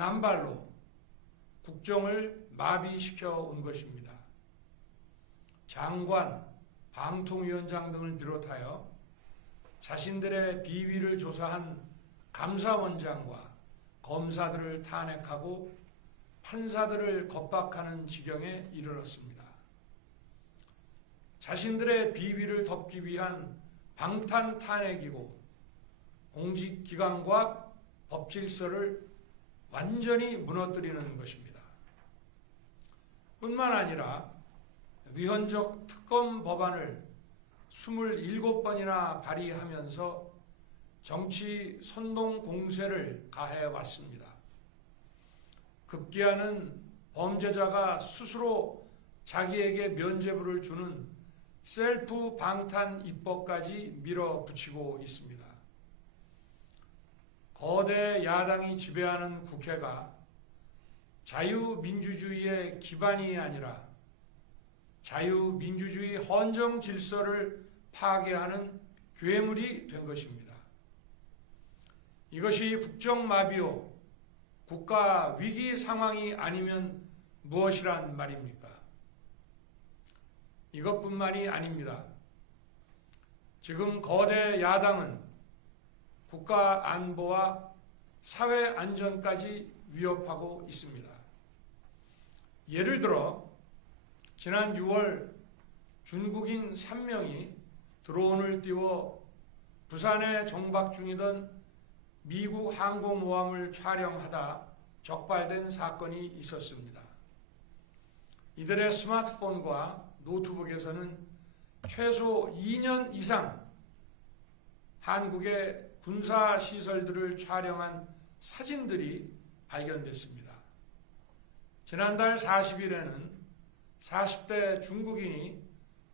남발로 국정을 마비시켜 온 것입니다. 장관, 방통위원장 등을 비롯하여 자신들의 비위를 조사한 감사원장과 검사들을 탄핵하고 판사들을 겁박하는 지경에 이르렀습니다. 자신들의 비위를 덮기 위한 방탄 탄핵이고 공직기관과 법질서를 완전히 무너뜨리는 것입니다. 뿐만 아니라 위헌적 특검 법안을 27번이나 발의하면서 정치 선동 공세를 가해왔습니다. 급기야는 범죄자가 스스로 자기에게 면죄부를 주는 셀프 방탄 입법까지 밀어붙이고 있습니다. 거대 야당이 지배하는 국회가 자유민주주의의 기반이 아니라 자유민주주의 헌정 질서를 파괴하는 괴물이 된 것입니다. 이것이 국정마비요 국가 위기 상황이 아니면 무엇이란 말입니까? 이것뿐만이 아닙니다. 지금 거대 야당은 국가 안보와 사회 안전까지 위협하고 있습니다. 예를 들어 지난 6월 중국인 3명이 드론을 띄워 부산에 정박 중이던 미국 항공모함을 촬영하다 적발된 사건이 있었습니다. 이들의 스마트폰과 노트북에서는 최소 2년 이상 한국의 군사시설들을 촬영한 사진들이 발견됐습니다. 지난달 40일에는 40대 중국인이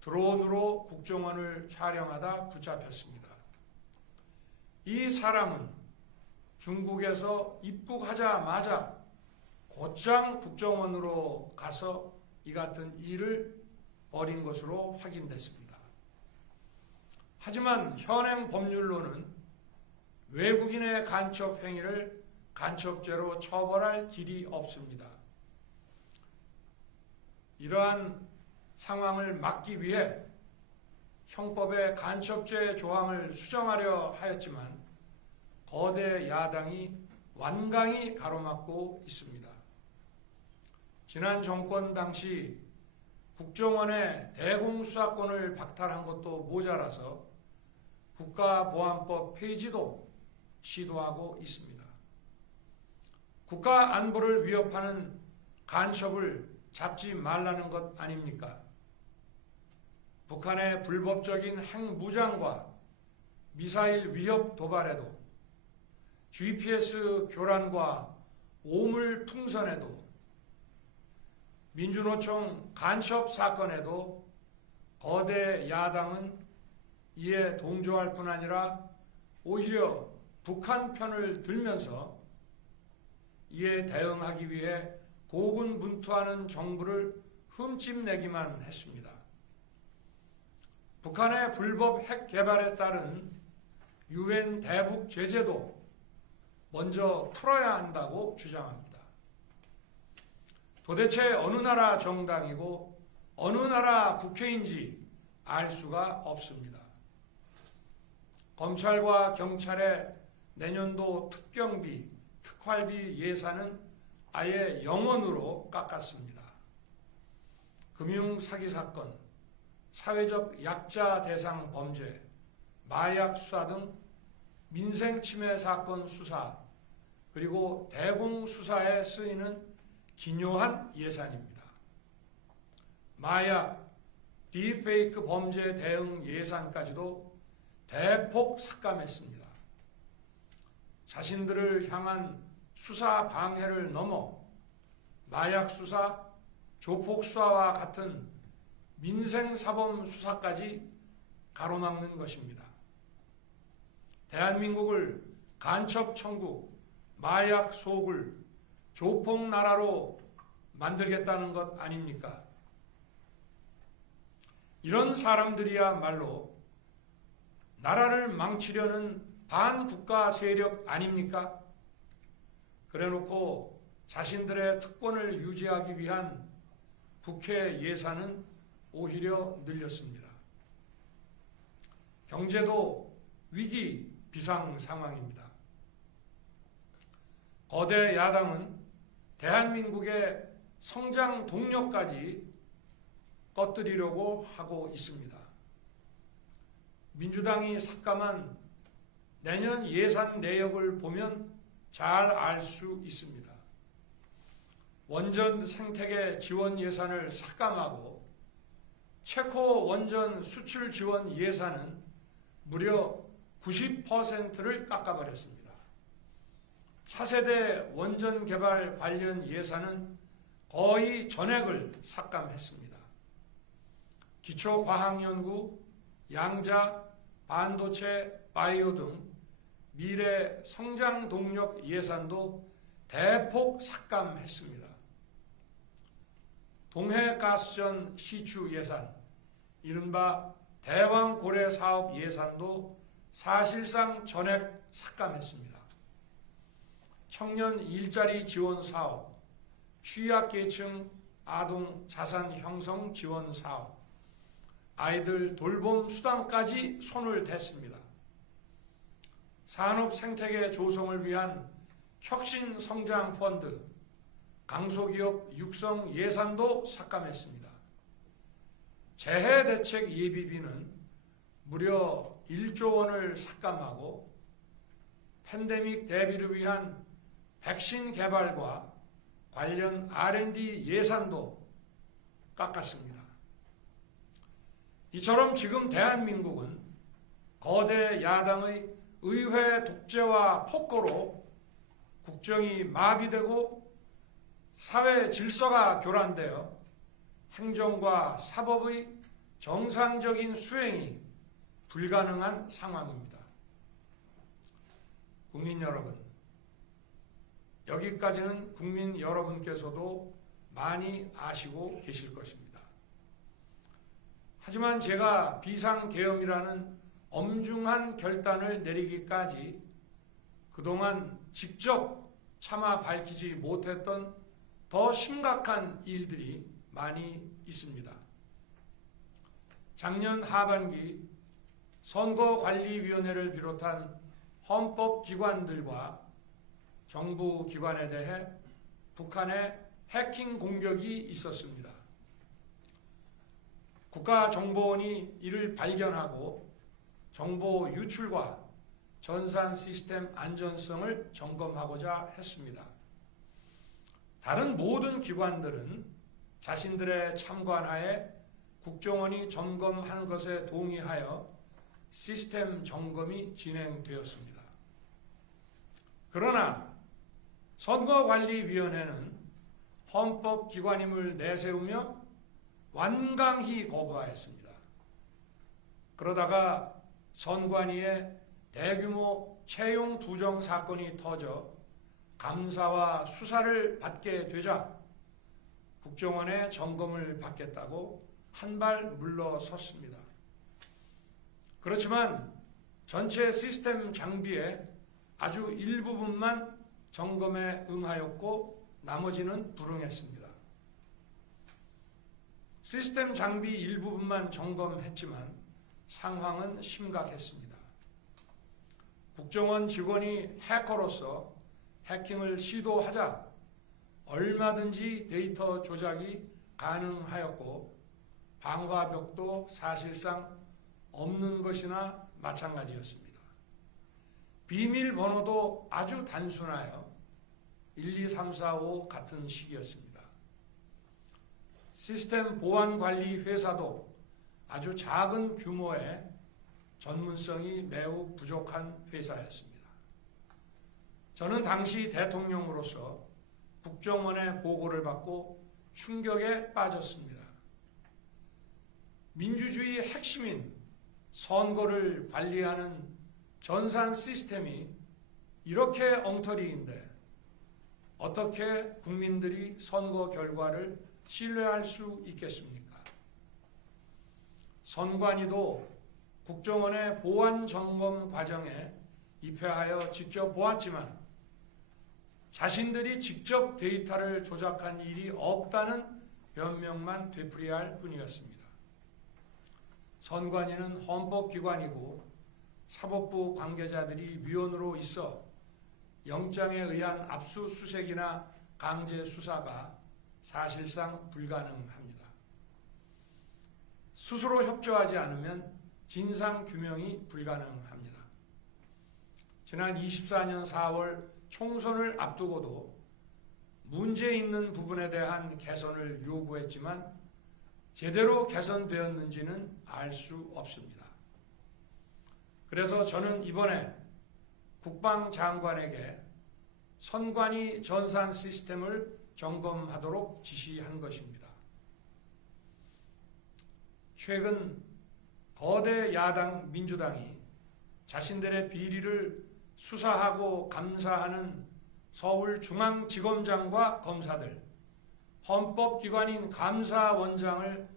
드론으로 국정원을 촬영하다 붙잡혔습니다. 이 사람은 중국에서 입국하자마자 곧장 국정원으로 가서 이 같은 일을 벌인 것으로 확인됐습니다. 하지만 현행 법률로는 외국인의 간첩 행위를 간첩죄로 처벌할 길이 없습니다. 이러한 상황을 막기 위해 형법의 간첩죄 조항을 수정하려 하였지만 거대 야당이 완강히 가로막고 있습니다. 지난 정권 당시 국정원의 대공수사권을 박탈한 것도 모자라서 국가보안법 폐지도 시도하고 있습니다. 국가 안보를 위협하는 간첩을 잡지 말라는 것 아닙니까? 북한의 불법적인 핵무장과 미사일 위협 도발에도 GPS 교란과 오물 풍선에도 민주노총 간첩 사건에도 거대 야당은 이에 동조할 뿐 아니라 오히려 북한 편을 들면서 이에 대응하기 위해 고군분투하는 정부를 흠집내기만 했습니다. 북한의 불법 핵 개발에 따른 유엔 대북 제재도 먼저 풀어야 한다고 주장합니다. 도대체 어느 나라 정당이고 어느 나라 국회인지 알 수가 없습니다. 검찰과 경찰의 내년도 특경비, 특활비 예산은 아예 0원으로 깎았습니다. 금융사기 사건, 사회적 약자 대상 범죄, 마약 수사 등 민생침해 사건 수사, 그리고 대공수사에 쓰이는 기묘한 예산입니다. 마약, 딥페이크 범죄 대응 예산까지도 대폭 삭감했습니다. 자신들을 향한 수사 방해를 넘어 마약 수사, 조폭 수사와 같은 민생사범 수사까지 가로막는 것입니다. 대한민국을 간첩 천국, 마약 소굴, 조폭 나라로 만들겠다는 것 아닙니까? 이런 사람들이야말로 나라를 망치려는 반국가 세력 아닙니까? 그래놓고 자신들의 특권을 유지하기 위한 국회 예산은 오히려 늘렸습니다. 경제도 위기 비상 상황입니다. 거대 야당은 대한민국의 성장 동력까지 꺼뜨리려고 하고 있습니다. 민주당이 삭감한 내년 예산 내역을 보면 잘 알 수 있습니다. 원전 생태계 지원 예산을 삭감하고 체코 원전 수출 지원 예산은 무려 90%를 깎아버렸습니다. 차세대 원전 개발 관련 예산은 거의 전액을 삭감했습니다. 기초과학연구, 양자, 반도체, 바이오 등 미래 성장 동력 예산도 대폭 삭감했습니다. 동해가스전 시추 예산, 이른바 대왕고래 사업 예산도 사실상 전액 삭감했습니다. 청년 일자리 지원 사업, 취약계층 아동 자산 형성 지원 사업, 아이들 돌봄 수당까지 손을 댔습니다. 산업 생태계 조성을 위한 혁신 성장 펀드, 강소기업 육성 예산도 삭감했습니다. 재해 대책 예비비는 무려 1조 원을 삭감하고 팬데믹 대비를 위한 백신 개발과 관련 R&D 예산도 깎았습니다. 이처럼 지금 대한민국은 거대 야당의 의회 독재와 폭거로 국정이 마비되고 사회 질서가 교란되어 행정과 사법의 정상적인 수행이 불가능한 상황입니다. 국민 여러분, 여기까지는 국민 여러분께서도 많이 아시고 계실 것입니다. 하지만 제가 비상계엄이라는 엄중한 결단을 내리기까지 그동안 직접 차마 밝히지 못했던 더 심각한 일들이 많이 있습니다. 작년 하반기 선거관리위원회를 비롯한 헌법기관들과 정부기관에 대해 북한의 해킹 공격이 있었습니다. 국가정보원이 이를 발견하고 정보 유출과 전산 시스템 안전성을 점검하고자 했습니다. 다른 모든 기관들은 자신들의 참관하에 국정원이 점검하는 것에 동의하여 시스템 점검이 진행되었습니다. 그러나 선거관리위원회는 헌법기관임을 내세우며 완강히 거부하였습니다. 그러다가 선관위에 대규모 채용 부정 사건이 터져 감사와 수사를 받게 되자 국정원의 점검을 받겠다고 한 발 물러섰습니다. 그렇지만 전체 시스템 장비의 아주 일부분만 점검에 응하였고 나머지는 불응했습니다. 시스템 장비 일부분만 점검했지만 상황은 심각했습니다. 국정원 직원이 해커로서 해킹을 시도하자 얼마든지 데이터 조작이 가능하였고 방화벽도 사실상 없는 것이나 마찬가지였습니다. 비밀번호도 아주 단순하여 1, 2, 3, 4, 5 같은 식이었습니다. 시스템 보안관리 회사도 아주 작은 규모의 전문성이 매우 부족한 회사였습니다. 저는 당시 대통령으로서 국정원의 보고를 받고 충격에 빠졌습니다. 민주주의의 핵심인 선거를 관리하는 전산 시스템이 이렇게 엉터리인데 어떻게 국민들이 선거 결과를 신뢰할 수 있겠습니까? 선관위도 국정원의 보안 점검 과정에 입회하여 지켜보았지만 자신들이 직접 데이터를 조작한 일이 없다는 변명만 되풀이할 뿐이었습니다. 선관위는 헌법기관이고 사법부 관계자들이 위원으로 있어 영장에 의한 압수수색이나 강제 수사가 사실상 불가능합니다. 스스로 협조하지 않으면 진상규명이 불가능합니다. 지난 24년 4월 총선을 앞두고도 문제 있는 부분에 대한 개선을 요구했지만 제대로 개선되었는지는 알 수 없습니다. 그래서 저는 이번에 국방장관에게 선관위 전산 시스템을 점검하도록 지시한 것입니다. 최근 거대 야당 민주당이 자신들의 비리를 수사하고 감사하는 서울중앙지검장과 검사들, 헌법기관인 감사원장을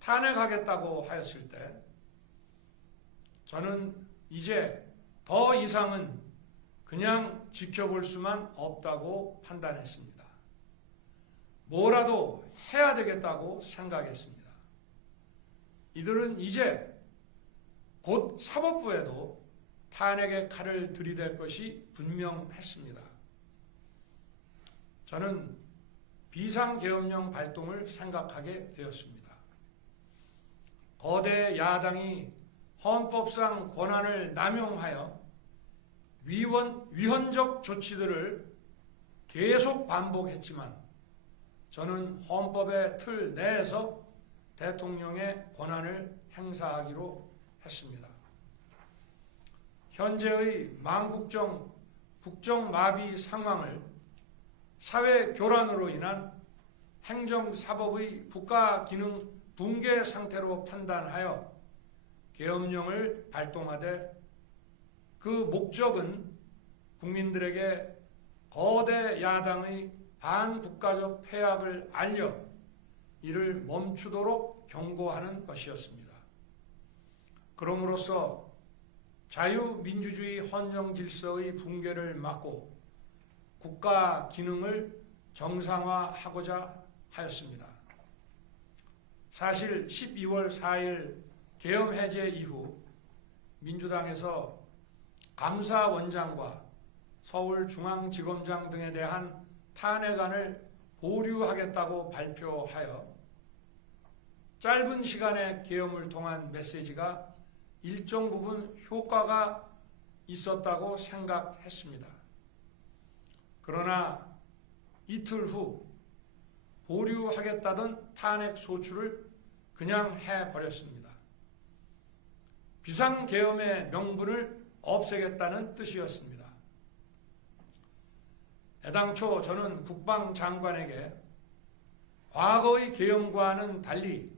탄핵하겠다고 하였을 때 저는 이제 더 이상은 그냥 지켜볼 수만 없다고 판단했습니다. 뭐라도 해야 되겠다고 생각했습니다. 이들은 이제 곧 사법부에도 탄핵의 칼을 들이댈 것이 분명했습니다. 저는 비상계엄령 발동을 생각하게 되었습니다. 거대 야당이 헌법상 권한을 남용하여 위헌적 조치들을 계속 반복했지만 저는 헌법의 틀 내에서 대통령의 권한을 행사하기로 했습니다. 현재의 망국정, 국정마비 상황을 사회교란으로 인한 행정사법의 국가기능 붕괴 상태로 판단하여 계엄령을 발동하되 그 목적은 국민들에게 거대 야당의 반국가적 폐악을 알려 이를 멈추도록 경고하는 것이었습니다. 그럼으로써 자유민주주의 헌정질서의 붕괴를 막고 국가 기능을 정상화하고자 하였습니다. 사실 12월 4일 계엄 해제 이후 민주당에서 감사원장과 서울중앙지검장 등에 대한 탄핵안을 보류하겠다고 발표하여 짧은 시간의 계엄을 통한 메시지가 일정 부분 효과가 있었다고 생각했습니다. 그러나 이틀 후 보류하겠다던 탄핵 소추를 그냥 해버렸습니다. 비상계엄의 명분을 없애겠다는 뜻이었습니다. 애당초 저는 국방장관에게 과거의 계엄과는 달리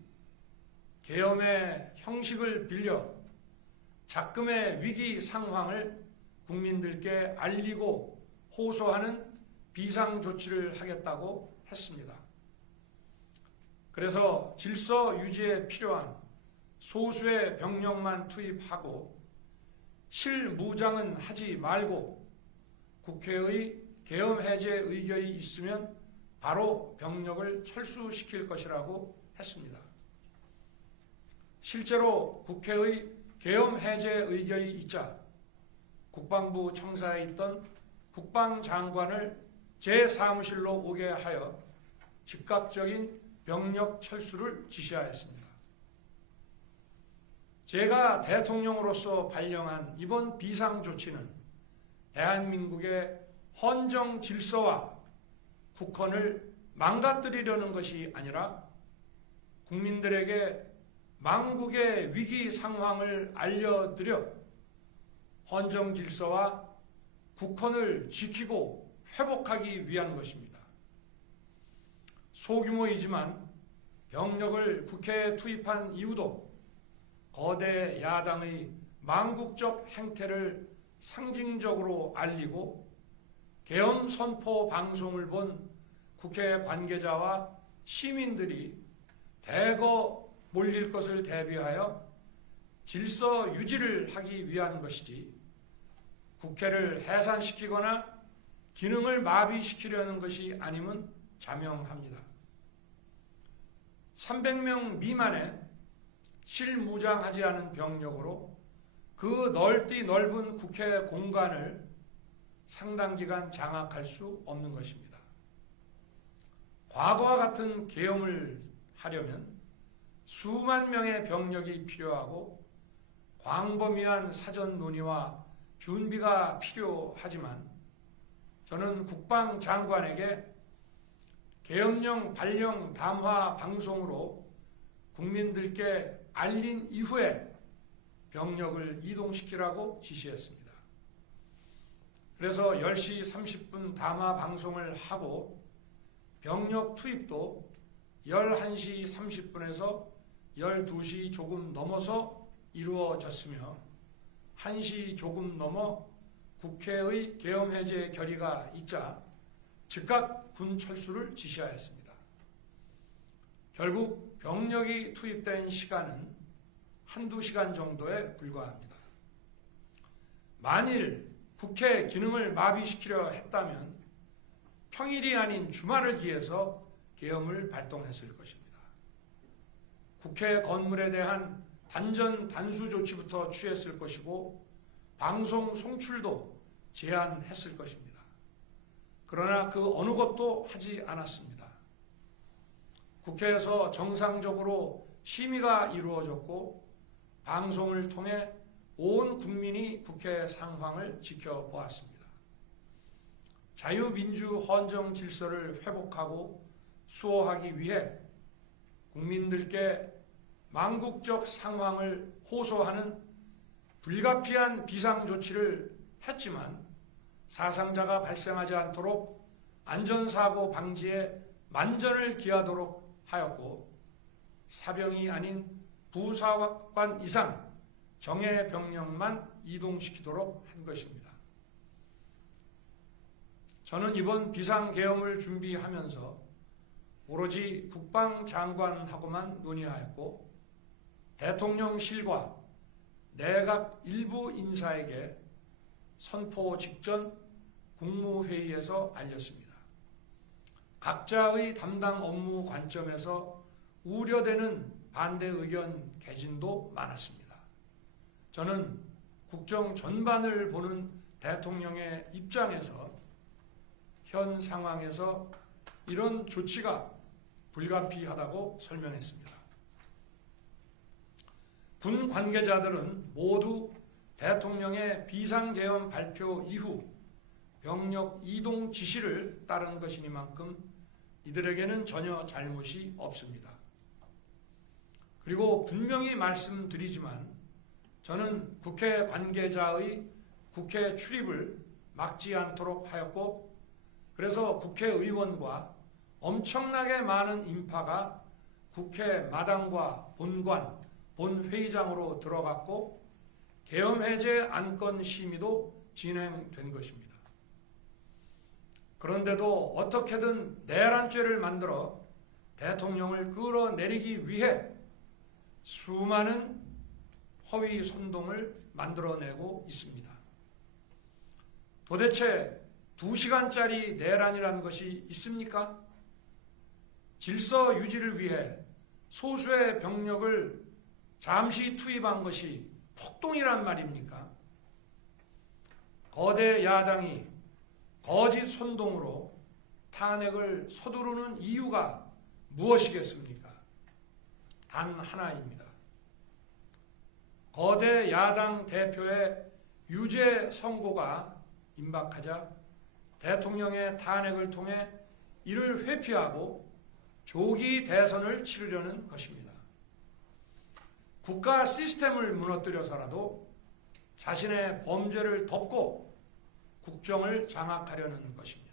계엄의 형식을 빌려 작금의 위기 상황을 국민들께 알리고 호소하는 비상조치를 하겠다고 했습니다. 그래서 질서 유지에 필요한 소수의 병력만 투입하고 실무장은 하지 말고 국회의 계엄 해제 의결이 있으면 바로 병력을 철수시킬 것이라고 했습니다. 실제로 국회의 계엄 해제 의결이 있자 국방부 청사에 있던 국방장관을 제 사무실로 오게 하여 즉각적인 병력 철수를 지시하였습니다. 제가 대통령으로서 발령한 이번 비상조치는 대한민국의 헌정 질서와 국헌을 망가뜨리려는 것이 아니라 국민들에게 망국의 위기 상황을 알려드려 헌정 질서와 국헌을 지키고 회복하기 위한 것입니다. 소규모이지만 병력을 국회에 투입한 이유도 거대 야당의 망국적 행태를 상징적으로 알리고 계엄 선포 방송을 본 국회 관계자와 시민들이 대거 몰릴 것을 대비하여 질서 유지를 하기 위한 것이지 국회를 해산시키거나 기능을 마비시키려는 것이 아님은 자명합니다. 300명 미만의 실무장하지 않은 병력으로 그 넓은 국회 공간을 상당 기간 장악할 수 없는 것입니다. 과거와 같은 계엄을 하려면 수만 명의 병력이 필요하고 광범위한 사전 논의와 준비가 필요하지만 저는 국방장관에게 계엄령 발령 담화 방송으로 국민들께 알린 이후에 병력을 이동시키라고 지시했습니다. 그래서 10시 30분 담화 방송을 하고 병력 투입도 11시 30분에서 12시 조금 넘어서 이루어졌으며 1시 조금 넘어 국회의 계엄 해제 결의가 있자 즉각 군 철수를 지시하였습니다. 결국 병력이 투입된 시간은 한두 시간 정도에 불과합니다. 만일 국회 기능을 마비시키려 했다면 평일이 아닌 주말을 기해서 계엄을 발동했을 것입니다. 국회 건물에 대한 단전 단수 조치부터 취했을 것이고 방송 송출도 제한했을 것입니다. 그러나 그 어느 것도 하지 않았습니다. 국회에서 정상적으로 심의가 이루어졌고 방송을 통해 온 국민이 국회 상황을 지켜보았습니다. 자유민주 헌정 질서를 회복하고 수호하기 위해 국민들께 망국적 상황을 호소하는 불가피한 비상조치를 했지만 사상자가 발생하지 않도록 안전사고 방지에 만전을 기하도록 하였고 사병이 아닌 부사관 이상 정예 병력만 이동시키도록 한 것입니다. 저는 이번 비상계엄을 준비하면서 오로지 국방장관하고만 논의하였고 대통령실과 내각 일부 인사에게 선포 직전 국무회의에서 알렸습니다. 각자의 담당 업무 관점에서 우려되는 반대 의견 개진도 많았습니다. 저는 국정 전반을 보는 대통령의 입장에서 현 상황에서 이런 조치가 불가피하다고 설명했습니다. 군 관계자들은 모두 대통령의 비상계엄 발표 이후 병력 이동 지시를 따른 것이니만큼 이들에게는 전혀 잘못이 없습니다. 그리고 분명히 말씀드리지만 저는 국회 관계자의 국회 출입을 막지 않도록 하였고 그래서 국회의원과 엄청나게 많은 인파가 국회 마당과 본관, 본회의장으로 들어갔고 계엄해제 안건 심의도 진행된 것입니다. 그런데도 어떻게든 내란죄를 만들어 대통령을 끌어내리기 위해 수많은 허위 선동을 만들어내고 있습니다. 도대체 2시간짜리 내란이라는 것이 있습니까? 질서 유지를 위해 소수의 병력을 잠시 투입한 것이 폭동이란 말입니까? 거대 야당이 거짓 선동으로 탄핵을 서두르는 이유가 무엇이겠습니까? 단 하나입니다. 거대 야당 대표의 유죄 선고가 임박하자 대통령의 탄핵을 통해 이를 회피하고 조기 대선을 치르려는 것입니다. 국가 시스템을 무너뜨려서라도 자신의 범죄를 덮고 국정을 장악하려는 것입니다.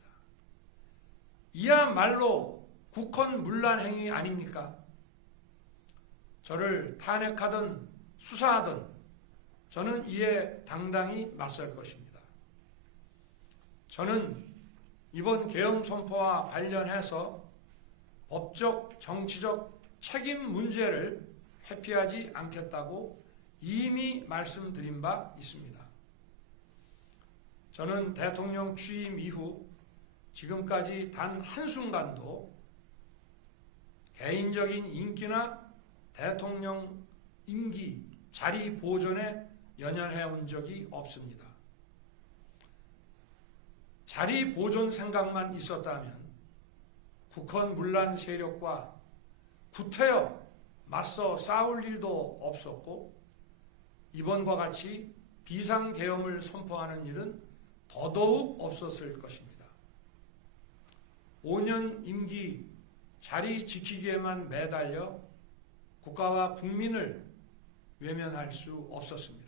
이야말로 국헌문란 행위 아닙니까? 저를 탄핵하든 수사하든 저는 이에 당당히 맞설 것입니다. 저는 이번 계엄 선포와 관련해서 법적, 정치적 책임 문제를 회피하지 않겠다고 이미 말씀드린 바 있습니다. 저는 대통령 취임 이후 지금까지 단 한순간도 개인적인 인기나 대통령 임기 자리 보존에 연연해 온 적이 없습니다. 자리 보존 생각만 있었다면 국헌 문란 세력과 구태여 맞서 싸울 일도 없었고 이번과 같이 비상계엄을 선포하는 일은 더더욱 없었을 것입니다. 5년 임기 자리 지키기에만 매달려 국가와 국민을 외면할 수 없었습니다.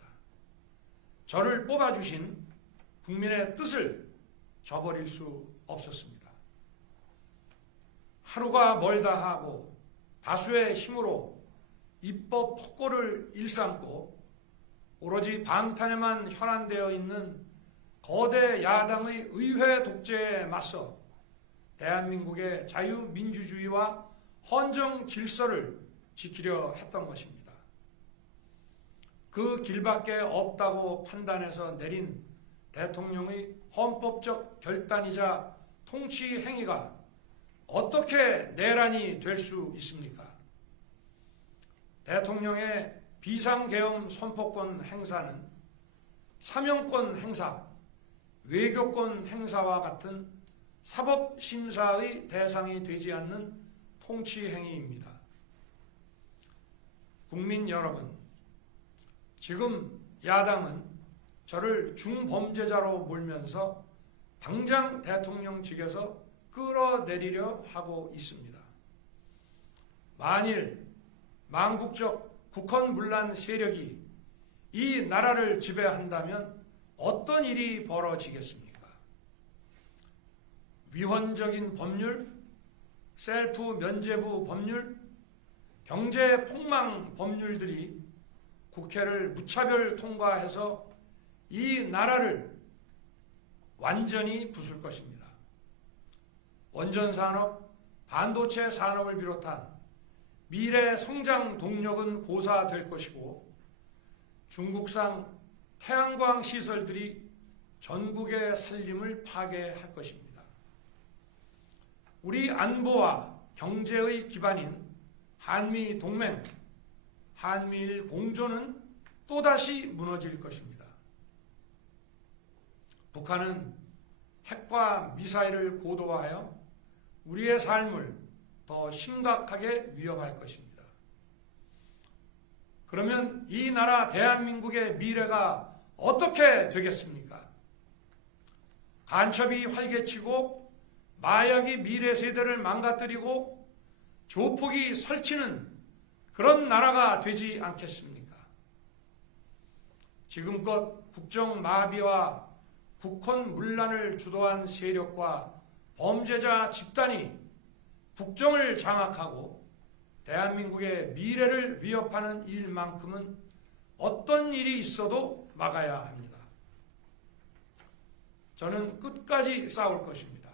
저를 뽑아주신 국민의 뜻을 저버릴 수 없었습니다. 하루가 멀다 하고 다수의 힘으로 입법 폭고를 일삼고 오로지 방탄에만 혈안되어 있는 거대 야당의 의회 독재에 맞서 대한민국의 자유민주주의와 헌정 질서를 지키려 했던 것입니다. 그 길밖에 없다고 판단해서 내린 대통령의 헌법적 결단이자 통치 행위가 어떻게 내란이 될 수 있습니까? 대통령의 비상계엄 선포권 행사는 사명권 행사, 외교권 행사와 같은 사법심사의 대상이 되지 않는 통치 행위입니다. 국민 여러분, 지금 야당은 저를 중범죄자로 몰면서 당장 대통령직에서 끌어내리려 하고 있습니다. 만일 망국적 국헌문란 세력이 이 나라를 지배한다면 어떤 일이 벌어지겠습니까? 위헌적인 법률, 셀프 면죄부 법률, 경제 폭망 법률들이 국회를 무차별 통과해서 이 나라를 완전히 부술 것입니다. 원전산업, 반도체 산업을 비롯한 미래 성장 동력은 고사될 것이고 중국산 태양광 시설들이 전국의 살림을 파괴할 것입니다. 우리 안보와 경제의 기반인 한미 동맹, 한미일 공조는 또다시 무너질 것입니다. 북한은 핵과 미사일을 고도화하여 우리의 삶을 더 심각하게 위협할 것입니다. 그러면 이 나라 대한민국의 미래가 어떻게 되겠습니까? 간첩이 활개치고 마약이 미래 세대를 망가뜨리고 조폭이 설치는 그런 나라가 되지 않겠습니까? 지금껏 국정 마비와 국헌 문란을 주도한 세력과 범죄자 집단이 국정을 장악하고 대한민국의 미래를 위협하는 일만큼은 어떤 일이 있어도 막아야 합니다. 저는 끝까지 싸울 것입니다.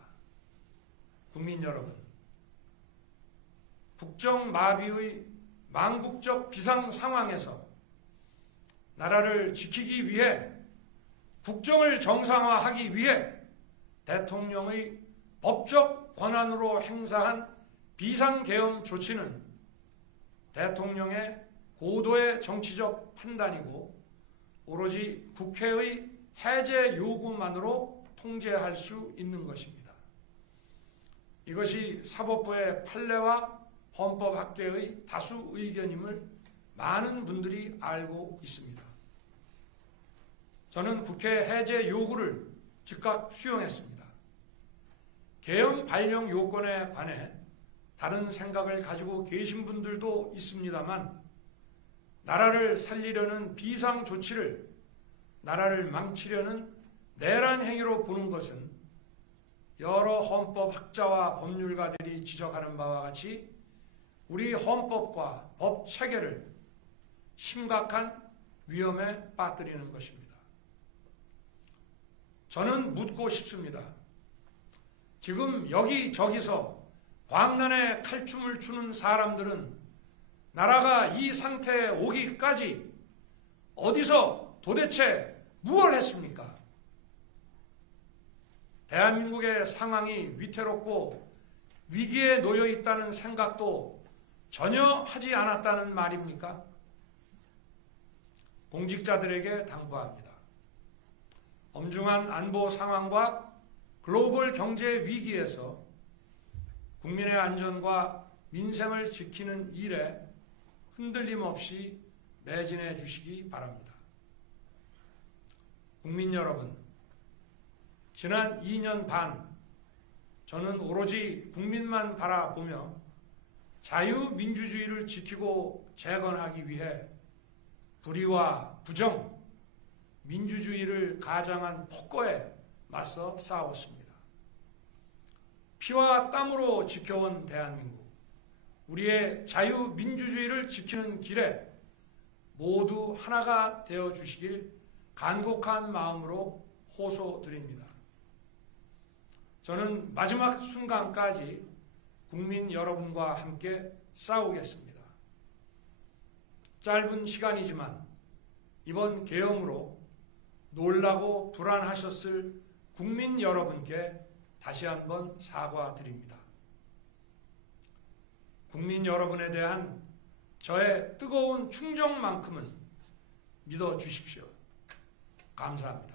국민 여러분, 국정 마비의 망국적 비상 상황에서 나라를 지키기 위해 국정을 정상화하기 위해 대통령의 법적 권한으로 행사한 비상계엄 조치는 대통령의 고도의 정치적 판단이고 오로지 국회의 해제 요구만으로 통제할 수 있는 것입니다. 이것이 사법부의 판례와 헌법학계의 다수 의견임을 많은 분들이 알고 있습니다. 저는 국회 해제 요구를 즉각 수용했습니다. 계엄 발령 요건에 관해 다른 생각을 가지고 계신 분들도 있습니다만 나라를 살리려는 비상 조치를 나라를 망치려는 내란 행위로 보는 것은 여러 헌법학자와 법률가들이 지적하는 바와 같이 우리 헌법과 법 체계를 심각한 위험에 빠뜨리는 것입니다. 저는 묻고 싶습니다. 지금 여기저기서 광란에 칼춤을 추는 사람들은 나라가 이 상태에 오기까지 어디서 도대체 무엇을 했습니까? 대한민국의 상황이 위태롭고 위기에 놓여 있다는 생각도 전혀 하지 않았다는 말입니까? 공직자들에게 당부합니다. 엄중한 안보 상황과 글로벌 경제 위기에서 국민의 안전과 민생을 지키는 일에 흔들림 없이 매진해 주시기 바랍니다. 국민 여러분, 지난 2년 반 저는 오로지 국민만 바라보며 자유민주주의를 지키고 재건하기 위해 불의와 부정, 민주주의를 가장한 폭거에 맞서 싸웠습니다. 피와 땀으로 지켜온 대한민국, 우리의 자유민주주의를 지키는 길에 모두 하나가 되어 주시길 간곡한 마음으로 호소드립니다. 저는 마지막 순간까지 국민 여러분과 함께 싸우겠습니다. 짧은 시간이지만 이번 계엄으로 놀라고 불안하셨을 국민 여러분께 다시 한번 사과드립니다. 국민 여러분에 대한 저의 뜨거운 충정만큼은 믿어주십시오. 감사합니다.